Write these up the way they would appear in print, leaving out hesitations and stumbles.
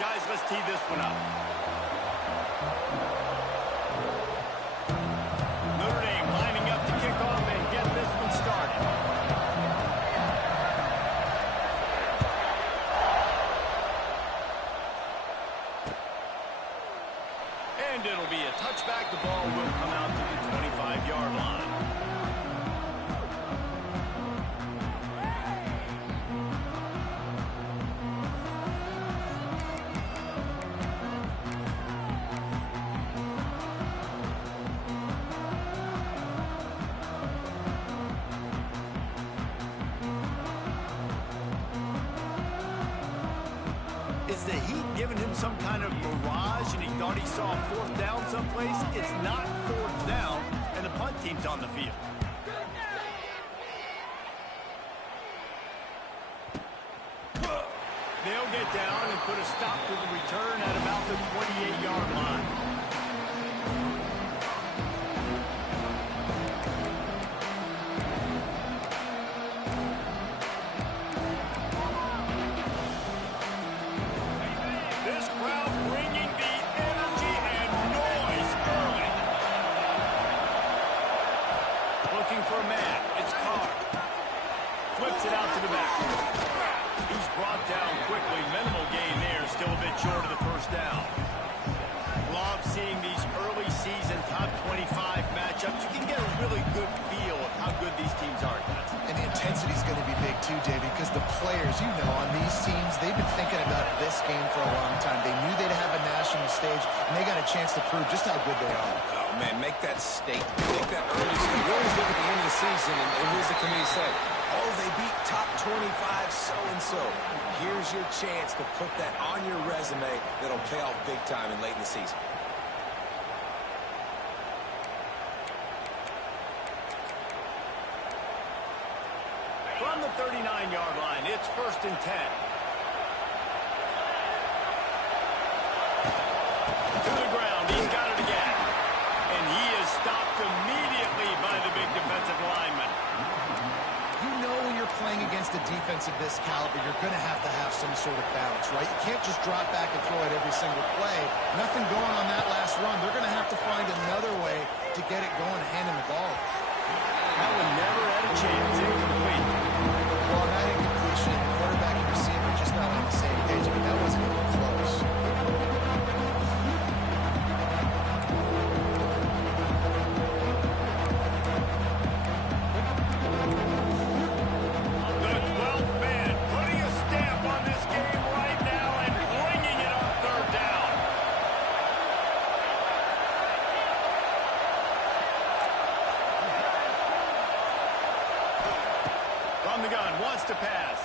Guys, let's tee this one up. Notre Dame lining up to kick off and get this one started. And it'll be a touchback. The ball will come out to the 25-yard line. Is the heat giving him some kind of mirage and he thought he saw a fourth down someplace? It's not fourth down, and the punt team's on the field. They'll get down and put a stop to the return at about the 28-yard line. For a man, it's Carr. Flips it out to the back. He's brought down quickly. Minimal gain there. Still a bit short of the first down. Love seeing these early season top 25 matchups. You can get a really good feel of how good these teams are, guys. And the intensity is going to be big too, David, because the players, you know, on these teams, they've been thinking about this game for a long time. They knew they'd have a national stage, and they got a chance to prove just how good they are. Oh, man, make that statement. Make that early statement. We always look at the end of the season, and what does the committee say? Oh, they beat top 25 so-and-so. Here's your chance to put that on your resume that'll pay off big time and late in the season. From the 39-yard line, it's 1st and 10. To the ground, he's got it again. And he is stopped immediately by the big defensive lineman. You know when you're playing against a defense of this caliber, you're going to have some sort of balance, right? You can't just drop back and throw it every single play. Nothing going on that last run. They're going to have to find another way to get it going, handing the ball. That one never had a chance. Incomplete. Well, that incompletion, quarterback and receiver just not on the same page. I mean, that wasn't even close. The 12th man putting a stamp on this game right now and bringing it on 3rd down. From the gun, wants to pass.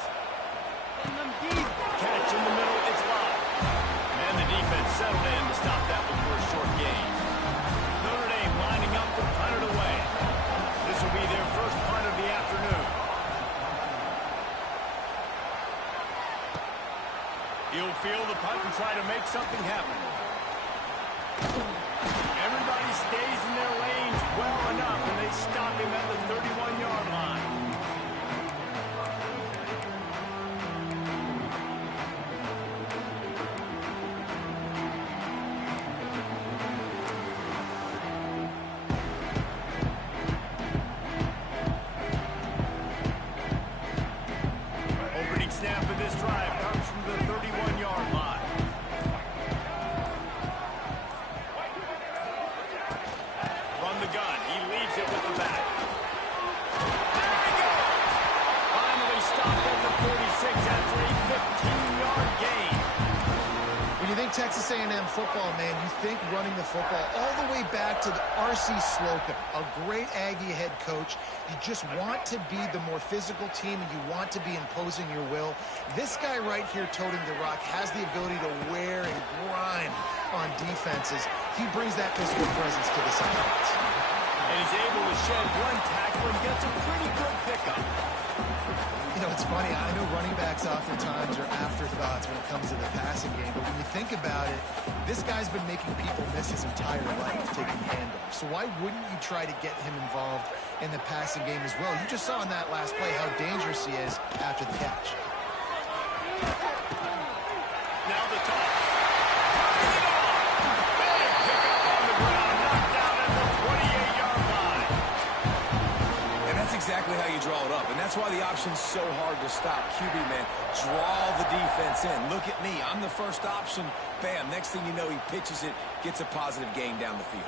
Catch in the middle, it's locked. And the defense settled in to stop that one for a short gain. Notre Dame lining up to punt it away. This will be their first punt of the afternoon. He'll field the punt and try to make something happen. Everybody stays in their lanes well enough, and they stop him at the 31-yard line. Opening snap of this drive comes from the 31-yard line. From the gun, he leaves it with the back. There he goes! Finally stopped at the 36 after a 15-yard gain. When you think Texas A&M football, man, you think running the football all the way back to the R.C. Slocum, a great Aggie head coach. You just want to be the more physical team, and you want to be imposing your will. This guy right here toting the rock has the ability to wear and grind on defenses. He brings that physical presence to this offense. And he's able to shed one tackle and gets a pretty good pickup. You know, it's funny. I know running backs oftentimes are afterthoughts when it comes to the passing game, but when you think about it, this guy's been making people miss his entire life taking handoffs. So why wouldn't you try to get him involved in the passing game as well? You just saw in that last play how dangerous he is after the catch. Now the toss. why the option's so hard to stop. QB, man, draw the defense in. Look at me. I'm the first option. Bam. Next thing you know, he pitches it, gets a positive gain down the field.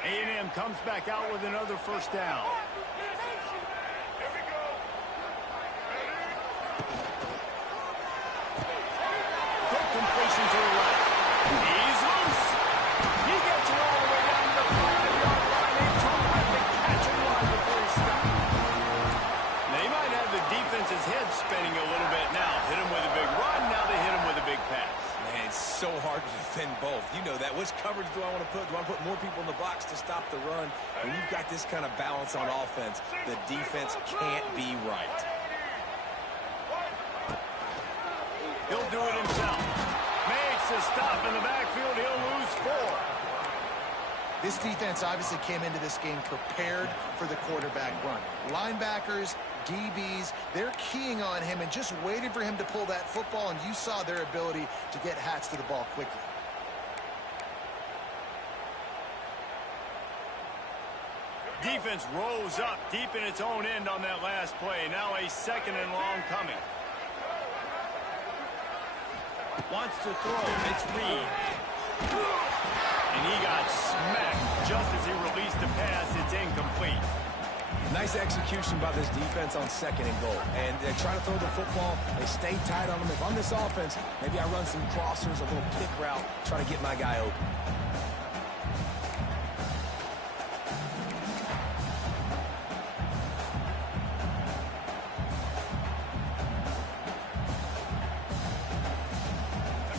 A&M comes back out with another first down. Good completion to the right. He's loose. He gets it all the way down to the 5-yard line. A terrific catch and run before he stopped. They might have the defense's head spinning a little bit now. Hit him with a big run. Now they hit him with a big pass. Man, it's so hard to defend both. You know that. Which coverage do I want to put? Do I put more people in the box to stop the run? When you've got this kind of balance on offense, the defense can't be right. He'll do it himself. Makes a stop in the backfield. He'll lose 4. This defense obviously came into this game prepared for the quarterback run. Linebackers, DBs, they're keying on him and just waiting for him to pull that football, and you saw their ability to get Hats to the ball quickly. Defense rose up deep in its own end on that last play. Now a 2nd and long coming. Wants to throw. It's Reed. And he got smacked just as he released the pass. It's incomplete. Nice execution by this defense on 2nd and goal. And they try to throw the football. They stay tight on them. If I'm this offense, maybe I run some crossers, a little pick route, try to get my guy open.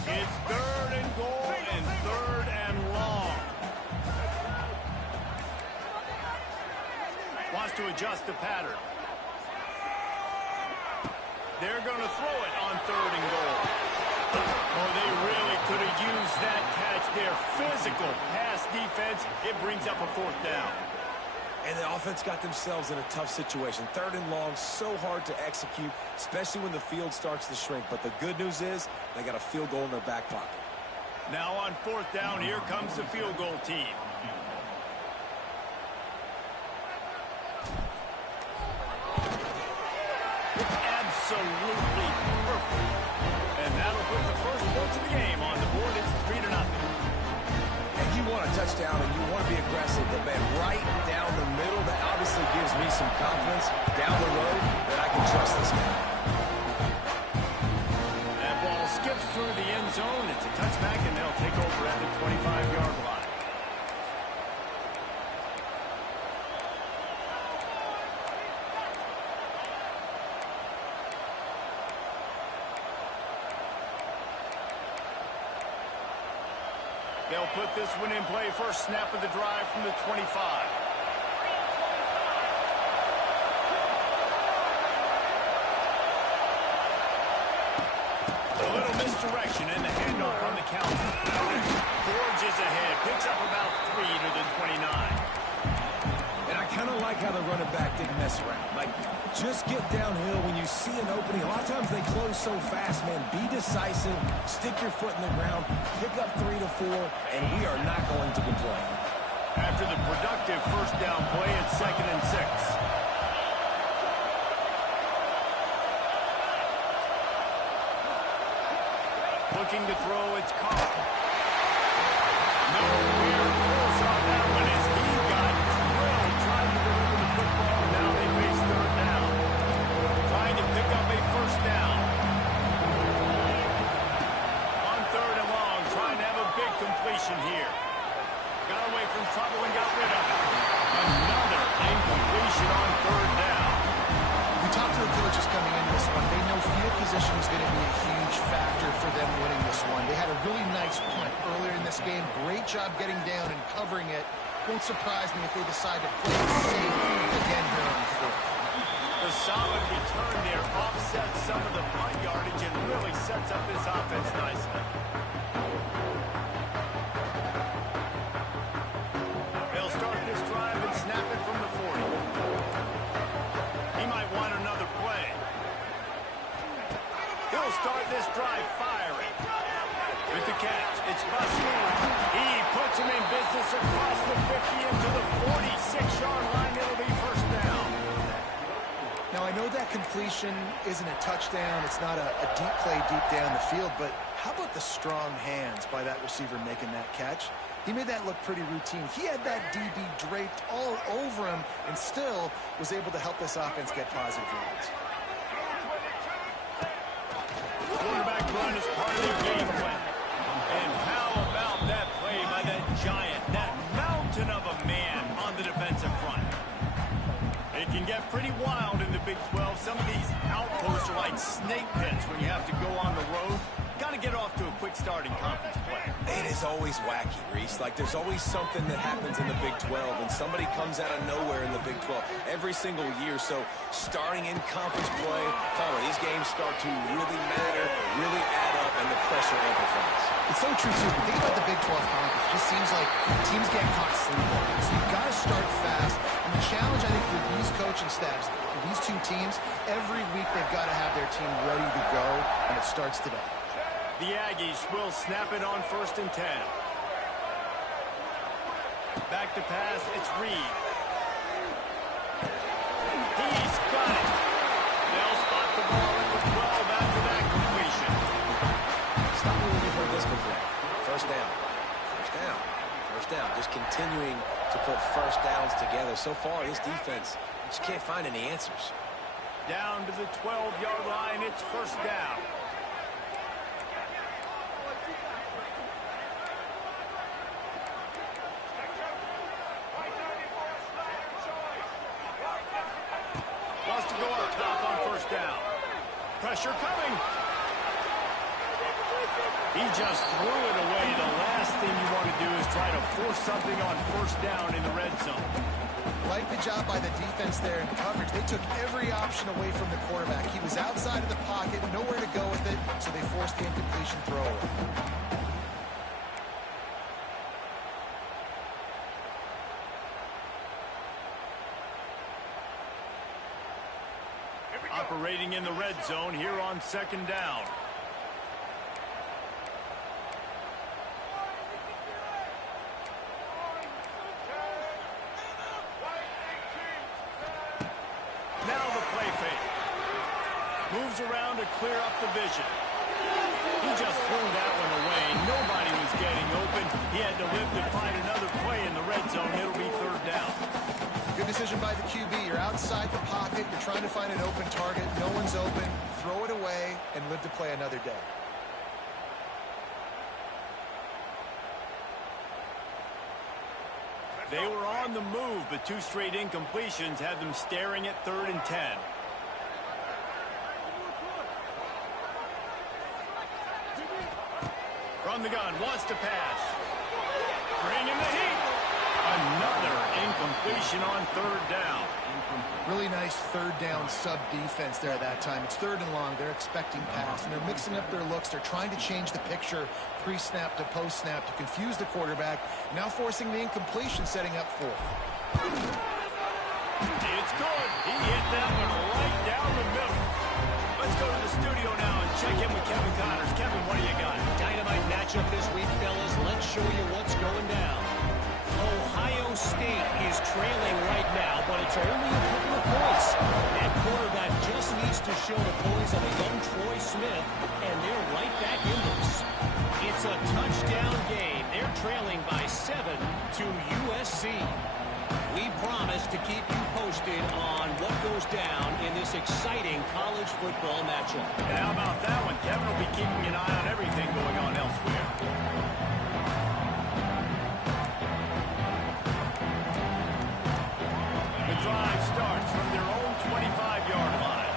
It's 3rd and goal and 3rd and long. Wants to adjust the pattern. They're going to throw it on 3rd and goal. Oh, they really could have used that catch there. Physical pass defense. It brings up a 4th down. And the offense got themselves in a tough situation. 3rd and long, so hard to execute, especially when the field starts to shrink. But the good news is they got a field goal in their back pocket. Now on 4th down, here comes the field goal team. Absolutely perfect. And that'll put the first points of the game on the board. It's 3-0. And you want a touchdown and you want to be aggressive, but man, right down the middle, that obviously gives me some confidence down the road that I can trust this guy. That ball skips through the end zone. It's a touchback, and they'll take over at the 25-yard line. They'll put this one in play. First snap of the drive from the 25. A little misdirection and the handoff on the counter. Forges ahead. Picks up about 3 to the 29. And I kind of like how the running back didn't mess around. Like, just get downhill when you see an opening. A lot of times they close so fast, man. Be decisive. Stick your foot in the ground. Pick up 3 to 4, and we are not going to complain. After the productive first down play, it's 2nd and 6. Looking to throw, it's Carr. Nowhere close on that one as he got drilled trying to deliver the football. Now they face 3rd down. Trying to pick up a first down. On 3rd and long, trying to have a big completion here. Got away from trouble and got rid of it. Another incompletion on 3rd down. We talked to the coaches coming into this one. They know field position is going to be a huge factor for them winning this one. They had a really nice punt earlier in this game. Great job getting down and covering it. Won't surprise me if they decide to play it safe again here on 4th. The solid return there offsets some of the punt yardage and really sets up this offense nicely. They'll start this drive and snap it from the 40. He might want another play. He'll start this drive firing. With the catch, it's Bussy. He puts him in business across the 50 into the 46-yard line. It'll be first down. Now, I know that completion isn't a touchdown. It's not a deep play deep down the field, but how about the strong hands by that receiver making that catch? He made that look pretty routine. He had that DB draped all over him and still was able to help this offense get positive yards. Quarterback run is part of the game plan. And how about that play by that giant, that mountain of a man on the defensive front? It can get pretty wild in the Big 12. Some of these outposts are like snake pits when you have to go on the road. Got to get off to a quick start in conference play. It is always wacky, Reese. Like, there's always something that happens in the Big 12, and somebody comes out of nowhere in the Big 12 every single year. So, starting in conference play, these games start to really matter, really add up, and the pressure amplifies. It's so true, too. Think about the Big 12 conference. It just seems like teams get caught sleeping. So, you've got to start fast. And the challenge, I think, for these coaching staffs, these two teams, every week they've got to have their team ready to go, and it starts today. The Aggies will snap it on 1st and 10. Back to pass, it's Reed. He's got it. They'll spot the ball at the 12 after that completion. Stop me when you've heard this before. First down. First down. First down. Just continuing to put first downs together. So far, this defense just can't find any answers. Down to the 12-yard line, it's first down. Wants to go up top on first down. Pressure coming. He just threw it away. The last thing you want to do is try to force something on first down in the red zone. Like the job by the defense there in coverage. They took every option away from the quarterback. He was outside of the pocket, nowhere to go with it, so they forced the incompletion throw away. Operating in the red zone here on 2nd down. Now the play fake. Moves around to clear up the vision. He just threw that one away. Nobody was getting open. He had to live to find another play in the red zone. It'll be 3rd down. Good decision by the QB. You're outside the pocket. You're trying to find an open target. No one's open. Throw it away and live to play another day. They were on the move, but 2 straight incompletions had them staring at 3rd and 10. From the gun, wants to pass. Bring him the heat. Another incompletion on 3rd down. Really nice 3rd down sub-defense there at that time. It's 3rd and long. They're expecting pass, and they're mixing up their looks. They're trying to change the picture pre-snap to post-snap to confuse the quarterback, now forcing the incompletion, setting up 4th. It's good. He hit that one right down the middle. Let's go to the studio now and check in with Kevin Connors. Kevin, what do you got? Dynamite matchup this week, fellas. Let's show you what's going down. Ohio State is trailing right now, but it's only a couple of points. That quarterback just needs to show the poise of a young Troy Smith, and they're right back in this. It's a touchdown game. They're trailing by 7 to USC. We promise to keep you posted on what goes down in this exciting college football matchup. And how about that one? Kevin will be keeping an eye on everything going on elsewhere. The drive starts from their own 25-yard line.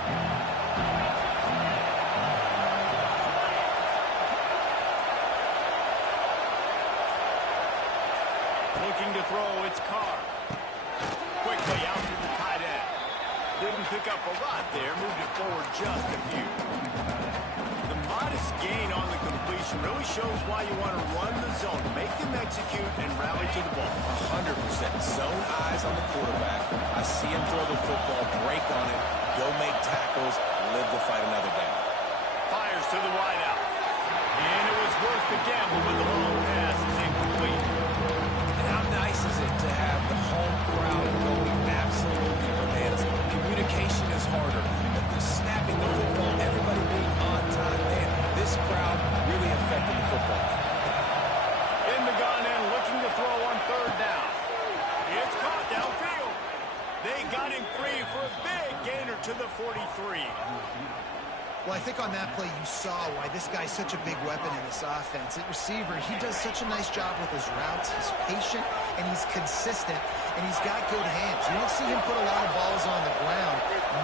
Looking to throw, it's Carr. Quickly out to the tight end. Didn't pick up a lot there, moved it forward just a few. The modest gain on the completion really shows why you want to run the zone, make them execute, and rally to the ball. 100% zone eyes on the quarterback. I see him throw the football, break on it, go make tackles, live to fight another down. Fires to the wideout. And it was it's worth the gamble when the long pass is incomplete. And how nice is it to have the home crowd going absolutely bananas? Communication is harder. The snapping the football, everybody being on time. Man, this crowd really affected the football. In the gun and looking to throw on third down. It's caught downfield. They got him free for a big gainer to the 43. Well, I think on that play you saw why this guy's such a big weapon in this offense. At receiver, he does such a nice job with his routes. He's patient, and he's consistent, and he's got good hands. You don't see him put a lot of balls on the ground.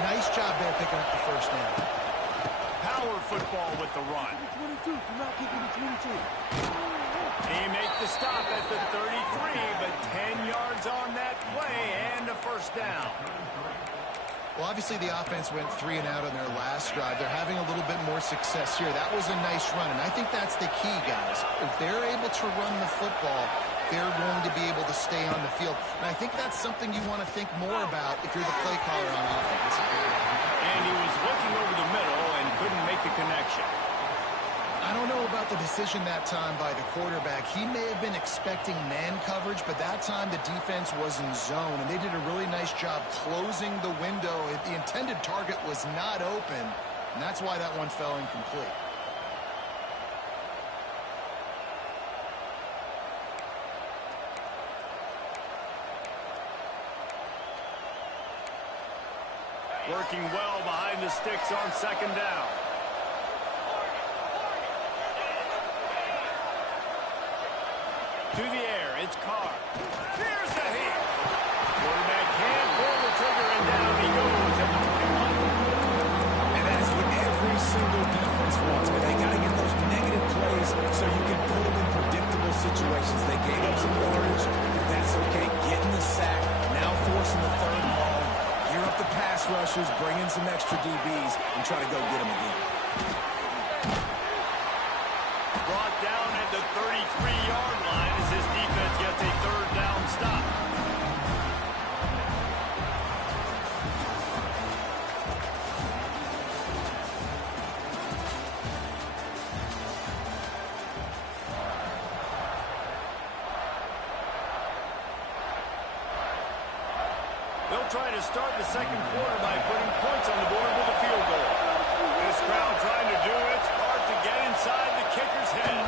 Nice job there picking up the first down. Power football with the run. 22, do not keep it at 22. He makes the stop at the 33, but 10 yards on that play and a first down. Well, obviously the offense went 3 and out on their last drive. They're having a little bit more success here. That was a nice run, and I think that's the key, guys. If they're able to run the football, they're going to be able to stay on the field. And I think that's something you want to think more about if you're the play caller on offense. And he was looking over the middle and couldn't make the connection. I don't know about the decision that time by the quarterback. He may have been expecting man coverage, but that time the defense was in zone, and they did a really nice job closing the window. The intended target was not open, and that's why that one fell incomplete. Working well behind the sticks on second down. To the air, it's Carr. Here's the hit. Quarterback can't pull the trigger, and down he goes at the 21. And that is what every single defense wants, but they got to get those negative plays so you can put them in predictable situations. They gave up some yardage, but that's okay. Getting the sack, now forcing the third and long. Gear up the pass rushers, bring in some extra DBs, and try to go get them again. Brought down at the 33-yard line as his defense gets a third down stop. They'll try to start the second quarter by putting points on the board with a field goal. This crowd trying to do its part to get inside the kicker's head.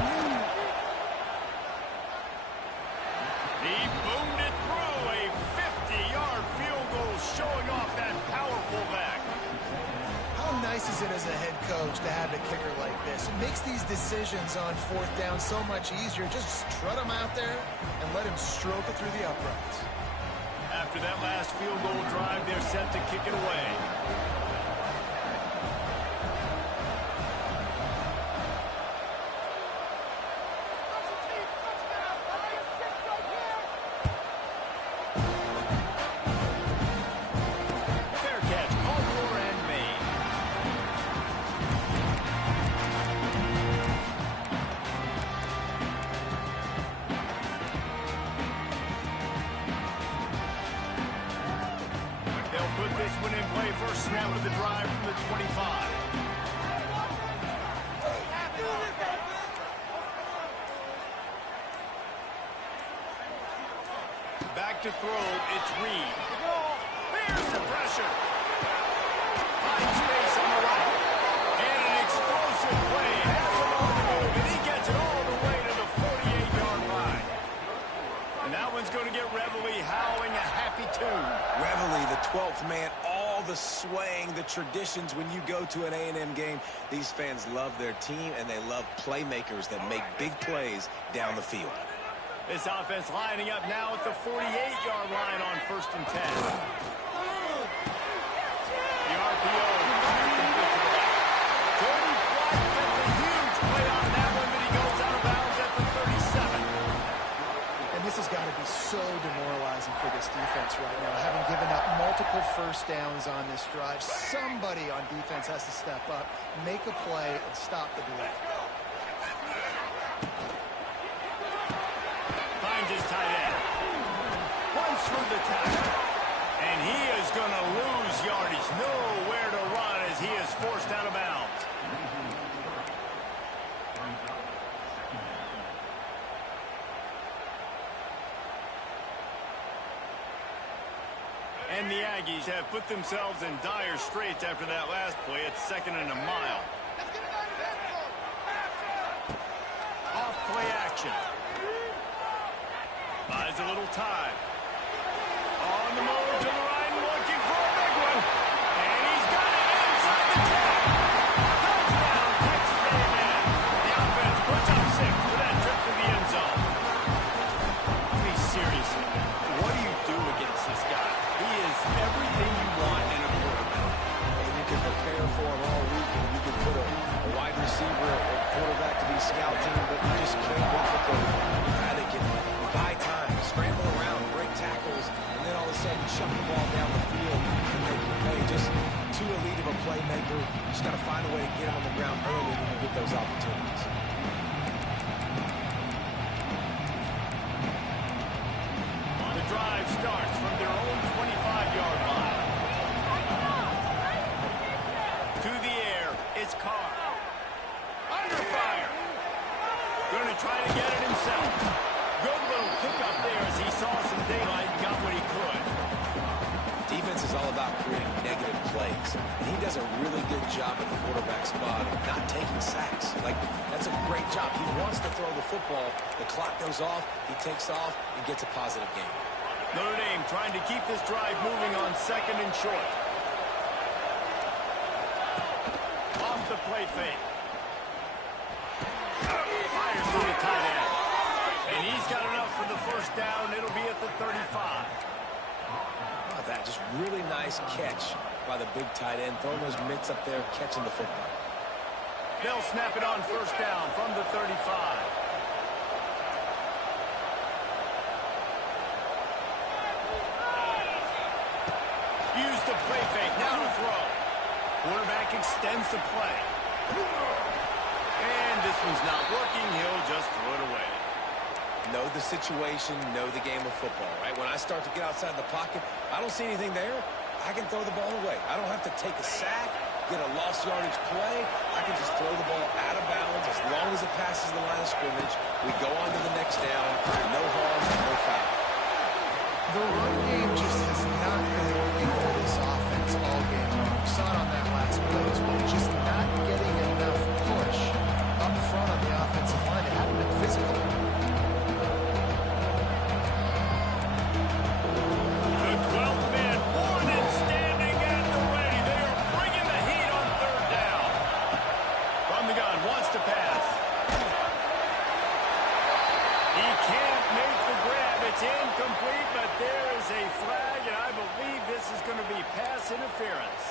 He boomed it through a 50-yard field goal, showing off that powerful back. How nice is it as a head coach to have a kicker like this? It makes these decisions on fourth down so much easier. Just strut him out there and let him stroke it through the uprights. After that last field goal drive, they're set to kick it away. Fair catch, called for and made. They'll put this one in play. First snap of the drive from the 25. Back to throw, it's Reed. Here's the pressure. Finds space on the right. And an explosive play. Has him on the move, and he gets it all the way to the 48-yard line. And that one's going to get Reveille howling a happy tune. Reveille, the 12th man, all the swaying, the traditions when you go to an A&M game. These fans love their team, and they love playmakers that make big plays down the field. This offense lining up now at the 48-yard line on 1st and 10. The RPO. Couldn't quite get the huge play on that one, but he goes out of bounds at the 37. And this has got to be so demoralizing for this defense right now, having given up multiple first downs on this drive. Somebody on defense has to step up, make a play, and stop the bleed. Finds his tight end. Runs through the tackle. And he is going to lose yardage. Nowhere to run as he is forced out of bounds. the Aggies have put themselves in dire straits after that last play. It's 2nd and a mile. Off play action. Buys a little time. On the move to the right, looking for a big one. And he's got it inside the 10. Touchdown, Texas A&M. The offense puts up 6 for that trip to the end zone. I mean, seriously, what do you do against this guy? He is everything you want in a quarterback. And you can prepare for him all week, and you can put a wide receiver at quarterback to be scout team, but you just can't replicate a guy that can buy time, scramble around, break tackles, and then all of a sudden chuck the ball down the field and make you pay. Just too elite of a playmaker. You just got to find a way to get him on the ground early when you get those opportunities. The drive starts from their own 25-yard line. To the air, it's Carr. Under fire. Going to try to get it himself. Good little pickup there as he saw some daylight and got what he could. Defense is all about creating negative plays, and he does a really good job at the quarterback spot of not taking sacks. Like, that's a great job. He wants to throw the football. The clock goes off, he takes off, and gets a positive gain. Notre Dame trying to keep this drive moving on 2nd and short. Off the play fake. Fires to the tight end. And he's got enough for the first down. It'll be at the 35. That just really nice catch by the big tight end, throwing those mitts up there, catching the football. They'll snap it on first down from the 35. Use the play fake, now to throw. Quarterback extends the play. And this one's not working, he'll just throw it away. Know the situation, know the game of football, right? When I start to get outside the pocket, I don't see anything there. I can throw the ball away. I don't have to take a sack, get a lost yardage play. I can just throw the ball out of bounds as long as it passes the line of scrimmage. We go on to the next down. No harm, no foul. The run game just has not been working for this offense all game long. We saw it on that last play as well. Just not getting enough push up front on the offensive line. It hadn't been physical. Incomplete, but there is a flag, and I believe this is going to be pass interference.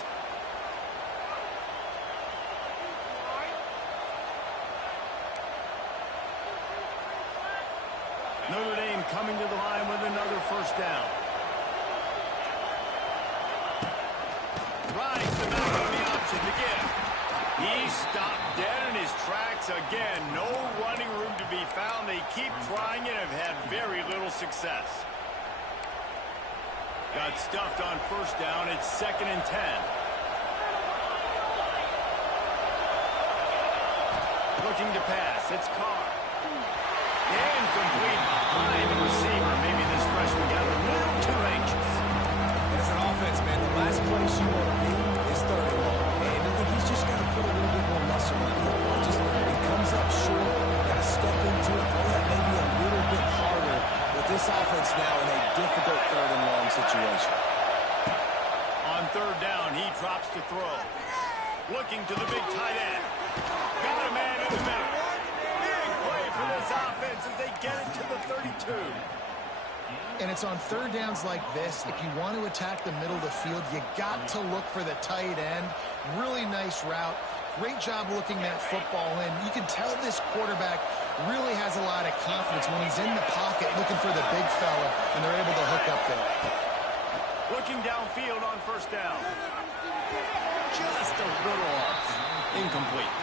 Notre Dame coming to the line with another first down. Rides the back on the option to give. He stopped dead in his tracks again. No running room to be found. They keep trying and have had very little success. Got stuffed on first down. It's 2nd and 10. Looking to pass. It's Carr. Incomplete behind the receiver. Maybe this freshman got a little too anxious. As an offense, man, the last place you want to be is 3rd and long. And I think he's just got to put a little bit more muscle in the football. Just, it comes up short. Got to step into it. Throw that maybe a little bit harder with this offense now in a difficult 3rd and long situation. On 3rd down, he drops to throw. Looking to the big tight end. Got a man in the middle. Big play for this offense as they get it to the 32. And it's on 3rd downs like this. If you want to attack the middle of the field, you got to look for the tight end. Really nice route. Great job looking that football in. You can tell this quarterback really has a lot of confidence when he's in the pocket looking for the big fella, and they're able to hook up there. Looking downfield on first down. Just a little off. Incomplete.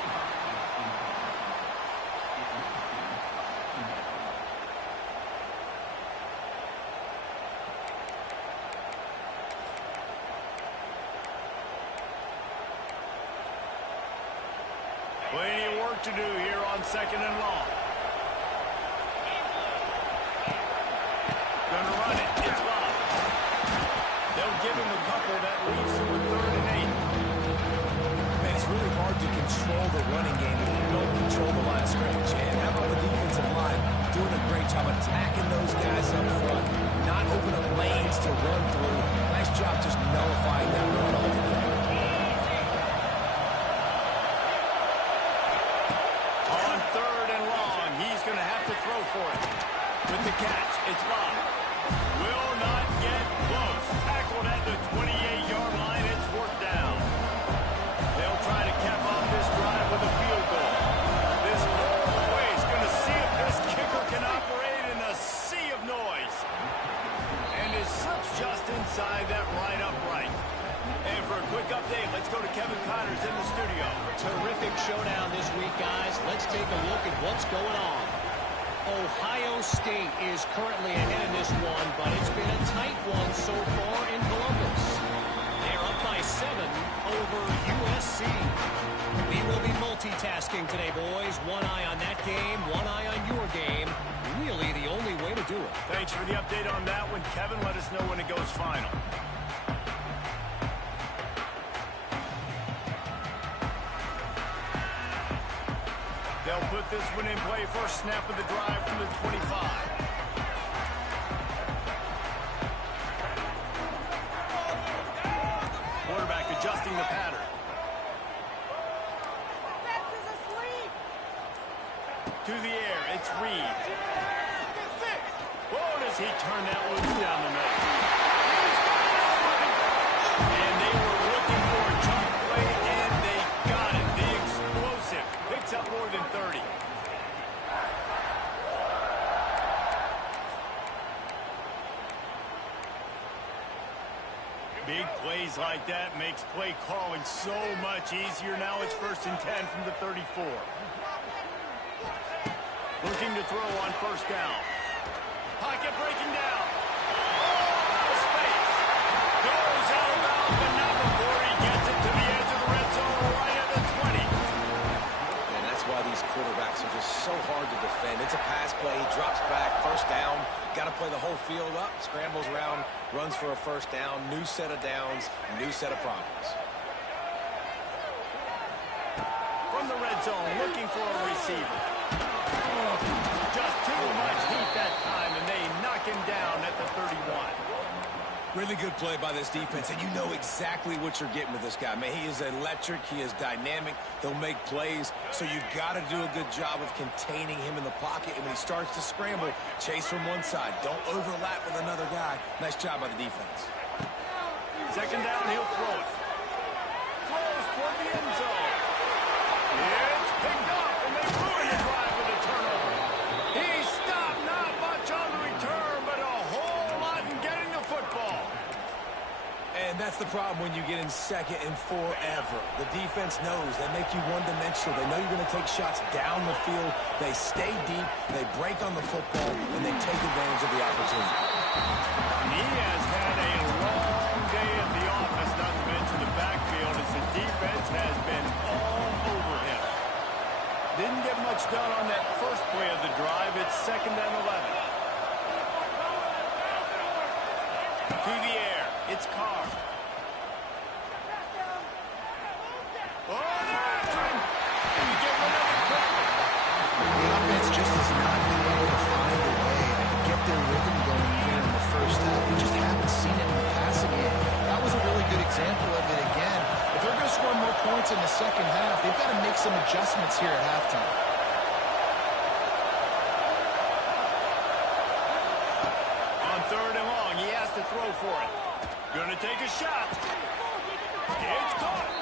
Plenty of work to do here on 2nd and long. Gonna run it. It's blocked. They'll give him the control the running game if you don't control the line of scrimmage. And how about the defensive line doing a great job attacking those guys up front, not open up lanes to run through. Nice job just nullifying that run altogether. On 3rd and long, he's going to have to throw for it. With the catch, it's Bob. Will not get close. Tackled at the 28-yard line. It's worked down. They'll try to cap off this drive with a field goal. This whole way is going to see if this kicker can operate in a sea of noise. And it slips just inside that right upright. And for a quick update, let's go to Kevin Connors in the studio. Terrific showdown this week, guys. Let's take a look at what's going on. Ohio State is currently ahead in this one, but it's been a tight one so far in Columbus. They're up by 7 over USC. We will be multitasking today, boys. One eye on that game, one eye on your game. Really the only way to do it. Thanks for the update on that one, Kevin. Let us know when it goes final. They'll put this one in play. First snap of the drive from the 25. Quarterback adjusting the pattern. To the air, it's Reed. Whoa, does he turn that loose down the middle? And they were looking for a chunk play, and they got it. The explosive picks up more than 30. Big plays like that makes play calling so much easier. Now it's 1st and 10 from the 34. Looking to throw on 1st down. Pocket breaking down. Oh, space. Goes out of bounds, but not before he gets it to the edge of the red zone right at the 20. And that's why these quarterbacks are just so hard to defend. It's a pass play. He drops back. 1st down. Got to play the whole field up. Scrambles around. Runs for a 1st down. New set of downs. New set of problems. From the red zone, looking for a receiver. Just too much heat that time, and they knock him down at the 31. Really good play by this defense, and you know exactly what you're getting with this guy. Man, he is electric. He is dynamic. He'll make plays, so you got to do a good job of containing him in the pocket. And when he starts to scramble, chase from one side. Don't overlap with another guy. Nice job by the defense. 2nd down, he'll throw it. Throws toward the end zone. It's picked up, and they ruin the drive with a turnover. He stopped, not much on the return, but a whole lot in getting the football. And that's the problem when you get in 2nd and forever. The defense knows. They make you one-dimensional. They know you're going to take shots down the field. They stay deep. They break on the football, and they take advantage of the opportunity. He has had a long day at the office, not to mention the backfield, as the defense has been all over him. Didn't get much done on that first play of the drive. It's 2nd and 11. To the air. It's Carr. Oh, after him. And you get rid of it quickly. The offense just has not been able to find a way to get their rhythm going here in the 1st half. We just haven't seen it in the passing game. That was a really good example of it again. If they're going to score more points in the 2nd half, they've got to make some adjustments here at halftime. On 3rd and long, he has to throw for it. Gonna take a shot. It's caught.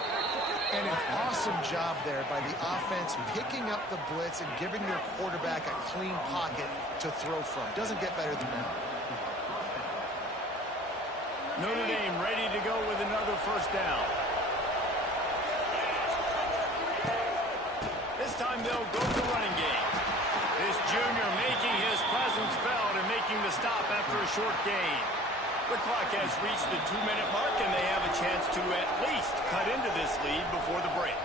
And an awesome job there by the offense picking up the blitz and giving their quarterback a clean pocket to throw from. Doesn't get better than that. Notre Dame ready to go with another 1st down. This time they'll go to the running game. This junior making his presence felt and making the stop after a short gain. The clock has reached the 2-minute mark, and they have a chance to at least cut into this lead before the break.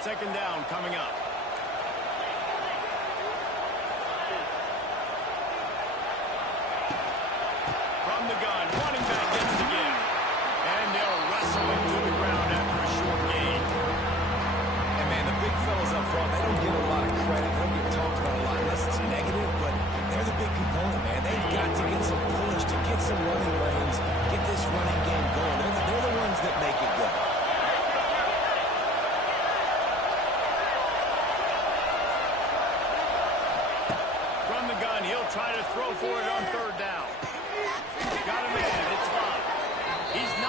2nd down coming up. From the gun, running back gets the give. And they'll wrestle into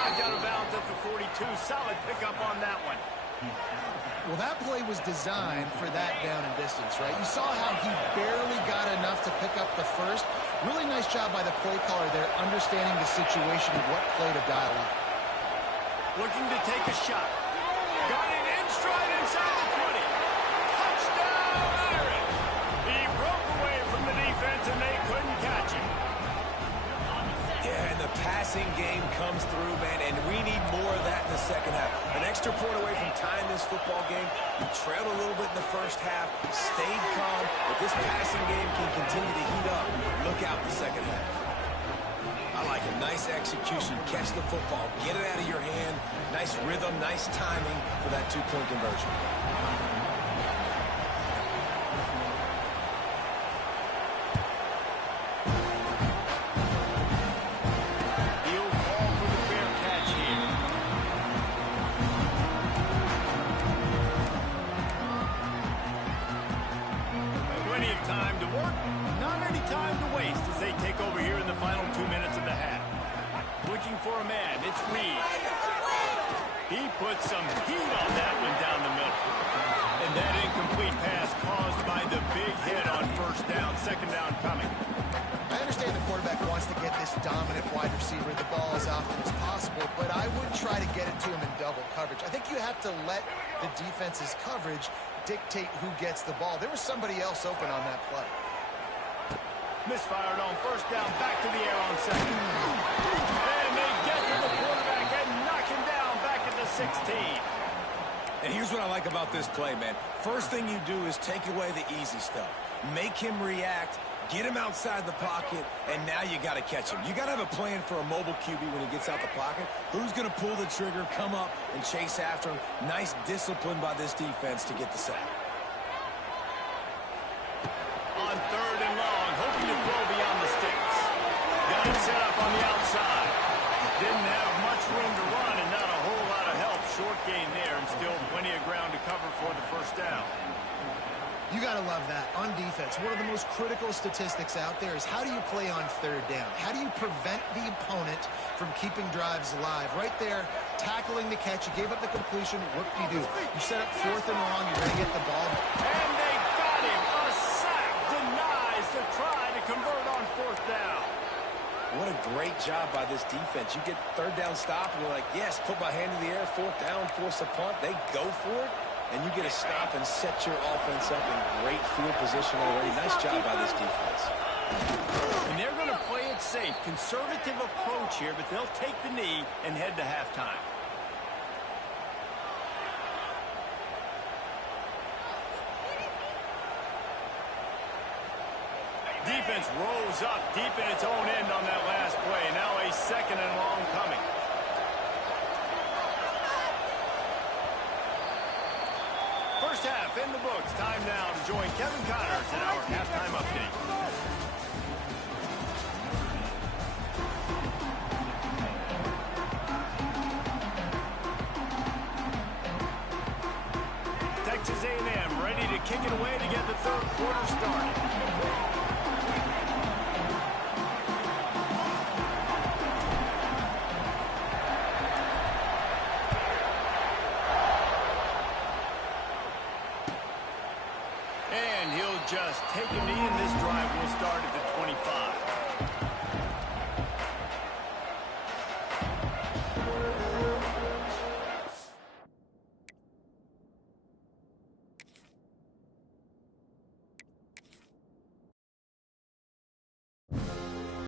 knocked out of bounds at the 42. Solid pickup on that one. Well, that play was designed for that down and distance, right? You saw how he barely got enough to pick up the first. Really nice job by the play caller there, understanding the situation and what play to dial up. Looking to take a shot. Got it in stride inside the 20. Touchdown, Irish! He broke away from the defense, and they couldn't catch him. Yeah, and the passing game comes through, man, and we need more of that in the second half. An extra point away from tying this football game. You trailed a little bit in the first half, stayed calm, but this passing game can continue to heat up. Look out in the second half. I like it. Nice execution. Catch the football. Get it out of your hand. Nice rhythm, nice timing for that two-point conversion. He'll call for the fair catch here. Plenty of time to work. Not any time to waste as they take over here in the final 2 minutes of the half. Looking for a man. It's Reed. He puts some heat on that one down the middle. And that incomplete pass caused by the big hit on first down. Second down coming. I understand the quarterback wants to get this dominant wide receiver the ball as often as possible, but I would try to get it to him in double coverage. I think you have to let the defense's coverage dictate who gets the ball. There was somebody else open on that play. Misfired on first down, back to the air on second. And they get to the quarterback and knock him down back at the 16. And here's what I like about this play, man. First thing you do is take away the easy stuff. Make him react, get him outside the pocket, and now you got to catch him. You got to have a plan for a mobile QB when he gets out the pocket. Who's going to pull the trigger, come up, and chase after him? Nice discipline by this defense to get the sack. On third and long, hoping to throw beyond the sticks. Got it set up on the outside. Didn't have much room to run and not a whole lot of help. Short gain there and still plenty of ground to cover for the first down. You got to love that. On defense, one of the most critical statistics out there is how do you play on third down? How do you prevent the opponent from keeping drives alive? Right there, tackling the catch. You gave up the completion. What do? You set up fourth and long. You're going to get the ball. And they got him. A sack denies the try to convert on fourth down. What a great job by this defense. You get third down stop, and you're like, yes, put my hand in the air, fourth down, force a punt. They go for it, and you get a stop and set your offense up in great field position already. Nice job by this defense. And they're going to play it safe. Conservative approach here, but they'll take the knee and head to halftime. Defense rose up deep in its own end on that last play. Now a second and long coming. First half in the books. Time now to join Kevin Connors in our halftime update. Texas A&M ready to kick it away to get the third quarter started.